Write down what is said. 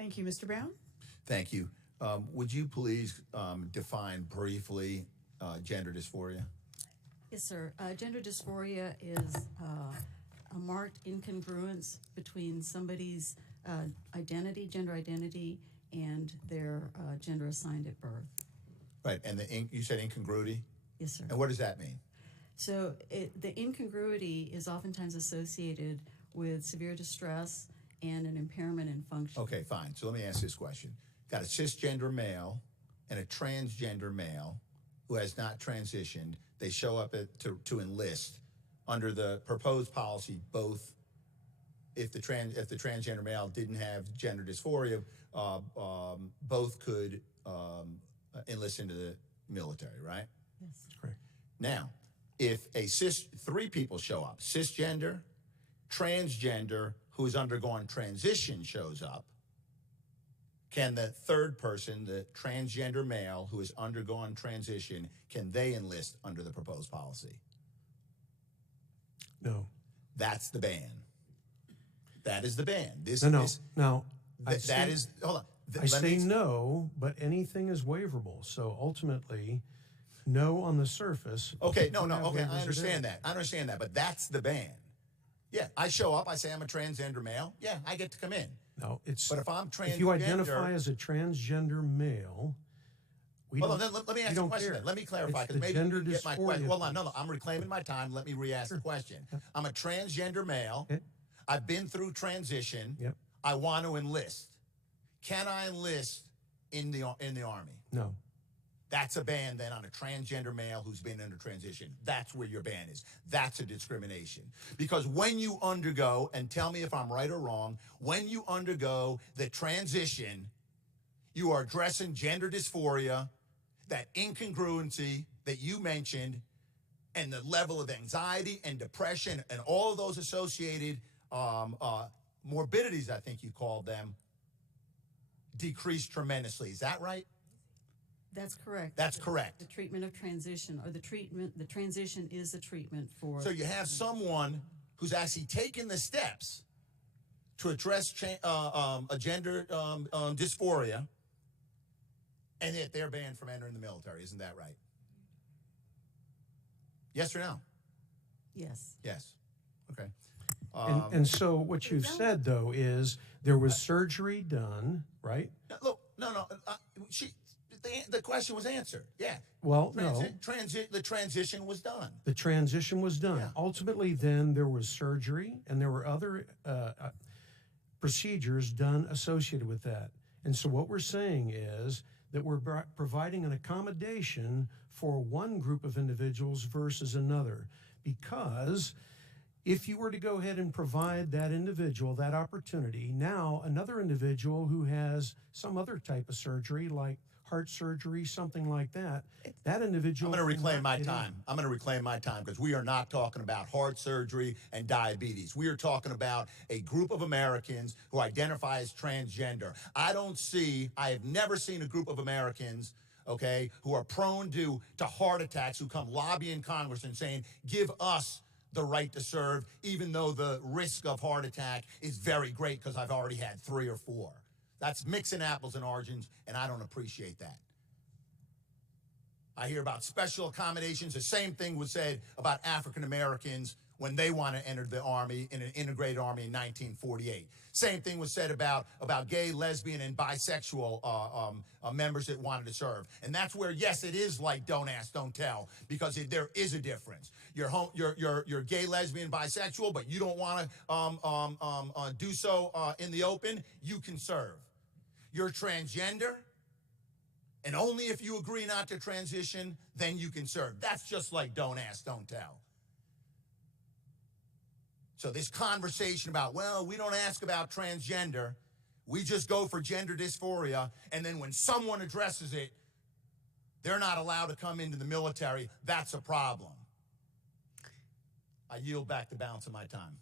Thank you. Mr. Brown? Thank you. Would you please define briefly gender dysphoria? Yes, sir. Gender dysphoria is a marked incongruence between somebody's gender identity, and their gender assigned at birth. Right, and you said incongruity? Yes, sir. And what does that mean? So the incongruity is oftentimes associated with severe distress and an impairment in function. Okay, fine. So let me ask this question. Got a cisgender male and a transgender male who has not transitioned. They show up to enlist under the proposed policy. Both, if the transgender male didn't have gender dysphoria, both could enlist into the military, right? Yes. That's correct. Now, if three people show up, cisgender, transgender, who's undergone transition shows up, can the third person, the transgender male who has undergone transition, can they enlist under the proposed policy? No. That's the ban. That is the ban. No. Hold on. I say no, but anything is waiverable. So ultimately, no on the surface. Okay, okay, I understand that. I understand that, but that's the ban. Yeah, I show up, I say I'm a transgender male. Yeah, I get to come in. No, it's. But if I'm transgender, if you identify as a transgender male, let me ask you a question then. Let me clarify, because maybe you get my question. Hold on, no, I'm reclaiming my time. Let me re-ask the question. I'm a transgender male. Okay. I've been through transition. Yep. I want to enlist. Can I enlist in the Army? No. That's a ban then on a transgender male who's been under transition. That's where your ban is. That's a discrimination. Because when you undergo, and tell me if I'm right or wrong, when you undergo the transition, you are addressing gender dysphoria, that incongruency that you mentioned, and the level of anxiety and depression and all of those associated morbidities, I think you called them, decrease tremendously. Is that right? That's correct. That's correct. The treatment of transition, or the transition is the treatment for. So you have someone who's actually taken the steps to address a gender dysphoria, and yet they're banned from entering the military. Isn't that right? Yes or no? Yes. Yes. Okay. And so what you've said, though, is there was surgery done, right? Look, no. The question was answered. Yeah. Well, the transition was done. The transition was done. Yeah. Ultimately, then there was surgery, and there were other procedures done associated with that. And so what we're saying is that we're providing an accommodation for one group of individuals versus another, because if you were to go ahead and provide that individual that opportunity, now another individual who has some other type of surgery, like heart surgery, something like that, that individual. I'm going to reclaim my time. I'm going to reclaim my time, because we are not talking about heart surgery and diabetes. We are talking about a group of Americans who identify as transgender. I have never seen a group of Americans, okay, who are prone to heart attacks, who come lobbying Congress and saying, give us the right to serve, even though the risk of heart attack is very great because I've already had 3 or 4. That's mixing apples and oranges, and I don't appreciate that. I hear about special accommodations. The same thing was said about African Americans when they want to enter the Army, in an integrated Army in 1948. Same thing was said about gay, lesbian, and bisexual members that wanted to serve. And that's where, yes, it is like don't ask, don't tell, because there is a difference. You're gay, lesbian, bisexual, but you don't want to do so in the open, you can serve. You're transgender, and only if you agree not to transition, then you can serve. That's just like don't ask, don't tell. So this conversation about, well, we don't ask about transgender, we just go for gender dysphoria, and then when someone addresses it, they're not allowed to come into the military. That's a problem. I yield back the balance of my time.